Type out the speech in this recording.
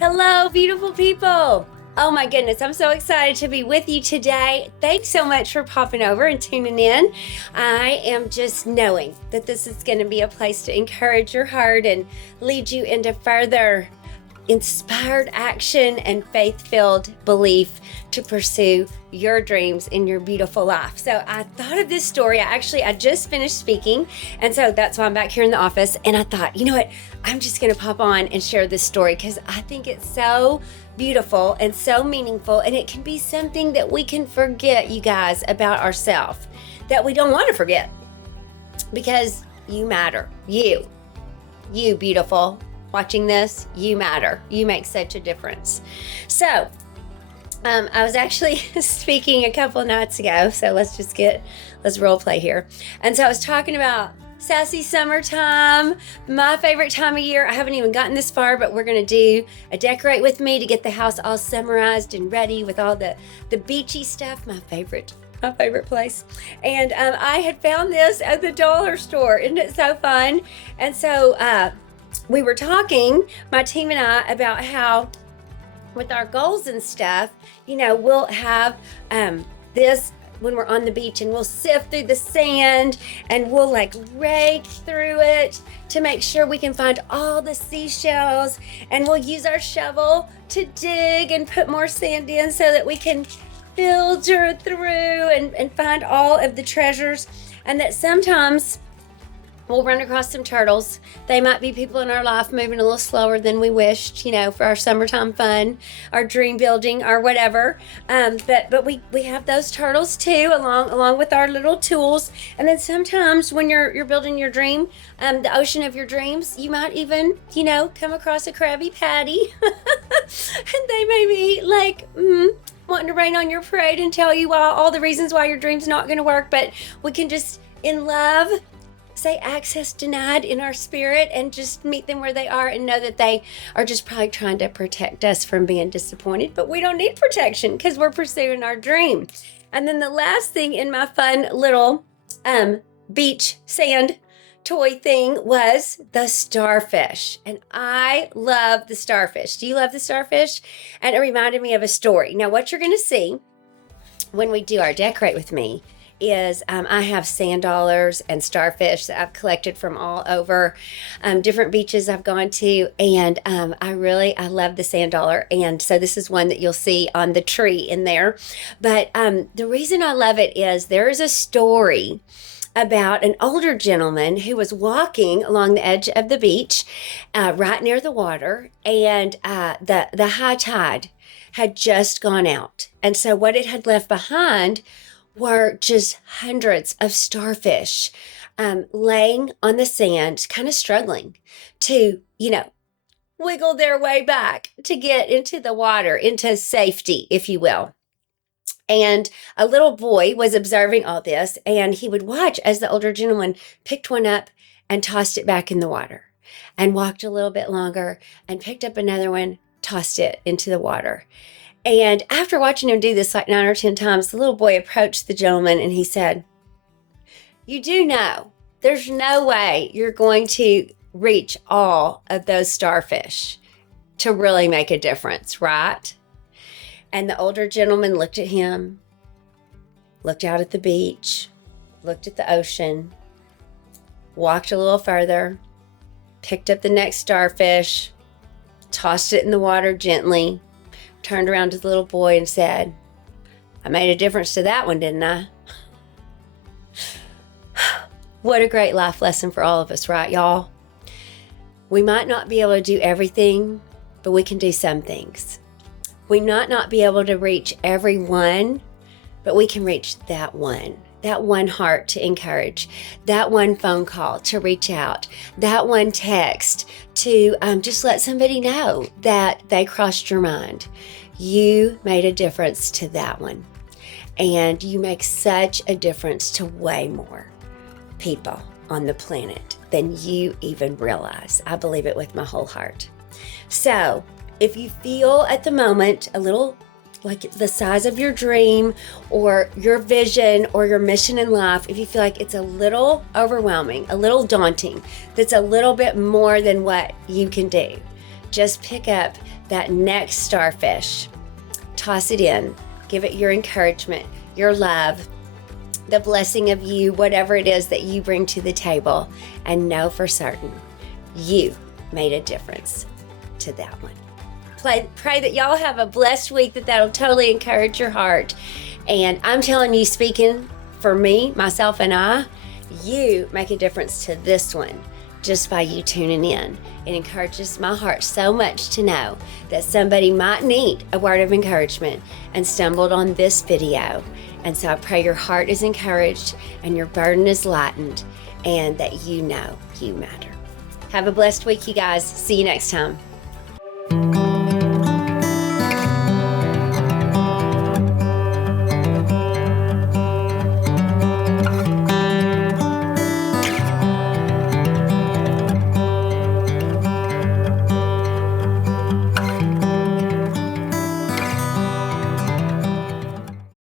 Hello, beautiful people. Oh my goodness, I'm so excited to be with you today. Thanks so much for popping over and tuning in. I am just knowing that this is going to be a place to encourage your heart and lead you into further inspired action and faith-filled belief to pursue your dreams in your beautiful life. So I thought of this story. I just finished speaking, and so that's why I'm back here in the office. And I thought, you know what? I'm just going to pop on and share this story because I think it's so beautiful and so meaningful, and it can be something that we can forget, you guys, about ourselves, that we don't want to forget, because you matter. You beautiful, watching this, you matter. You make such a difference. So I was actually speaking a couple nights ago, so let's role play here. And so I was talking about sassy summertime, my favorite time of year. I haven't even gotten this far, but we're gonna do a decorate with me to get the house all summerized and ready with all the beachy stuff, my favorite place. And I had found this at the dollar store. Isn't it so fun? And so we were talking, my team and I, about how with our goals and stuff, you know, we'll have this when we're on the beach, and we'll sift through the sand and we'll like rake through it to make sure we can find all the seashells, and we'll use our shovel to dig and put more sand in so that we can filter through and find all of the treasures. And that sometimes we'll run across some turtles. They might be people in our life moving a little slower than we wished, you know, for our summertime fun, our dream building, or whatever. But we have those turtles too, along with our little tools. And then sometimes when you're building your dream, the ocean of your dreams, you might even, you know, come across a Krabby Patty, and they may be like, wanting to rain on your parade and tell you all the reasons why your dream's not going to work. But we can just, in love, say access denied in our spirit, and just meet them where they are and know that they are just probably trying to protect us from being disappointed. But we don't need protection because we're pursuing our dream. And then the last thing in my fun little beach sand toy thing was the starfish. And I love the starfish. Do you love the starfish? And it reminded me of a story. Now, what you're going to see when we do our decorate with me is I have sand dollars and starfish that I've collected from all over different beaches I've gone to, and I love the sand dollar. And so this is one that you'll see on the tree in there. But the reason I love it is there is a story about an older gentleman who was walking along the edge of the beach right near the water, and the high tide had just gone out. And so what it had left behind were just hundreds of starfish laying on the sand, kind of struggling to, you know, wiggle their way back to get into the water, into safety, if you will. And a little boy was observing all this, and he would watch as the older gentleman picked one up and tossed it back in the water, and walked a little bit longer and picked up another one, tossed it into the water. And after watching him do this like 9 or 10 times, the little boy approached the gentleman and he said, "You do know there's no way you're going to reach all of those starfish to really make a difference, right?" And the older gentleman looked at him, looked out at the beach, looked at the ocean, walked a little further, picked up the next starfish, tossed it in the water gently, turned around to the little boy and said, "I made a difference to that one, didn't I?" What a great life lesson for all of us, right, y'all? We might not be able to do everything, but we can do some things. We might not be able to reach everyone, but we can reach that one heart to encourage, that one phone call to reach out, that one text to just let somebody know that they crossed your mind. You made a difference to that one. And you make such a difference to way more people on the planet than you even realize. I believe it with my whole heart. So if you feel at the moment a little like the size of your dream or your vision or your mission in life, if you feel like it's a little overwhelming, a little daunting, that's a little bit more than what you can do, just pick up that next starfish, toss it in, give it your encouragement, your love, the blessing of you, whatever it is that you bring to the table, and know for certain you made a difference to that one. Pray that y'all have a blessed week, that'll totally encourage your heart. And I'm telling you, speaking for me, myself, and I, you make a difference to this one just by you tuning in. It encourages my heart so much to know that somebody might need a word of encouragement and stumbled on this video. And so I pray your heart is encouraged and your burden is lightened, and that you know you matter. Have a blessed week, you guys. See you next time.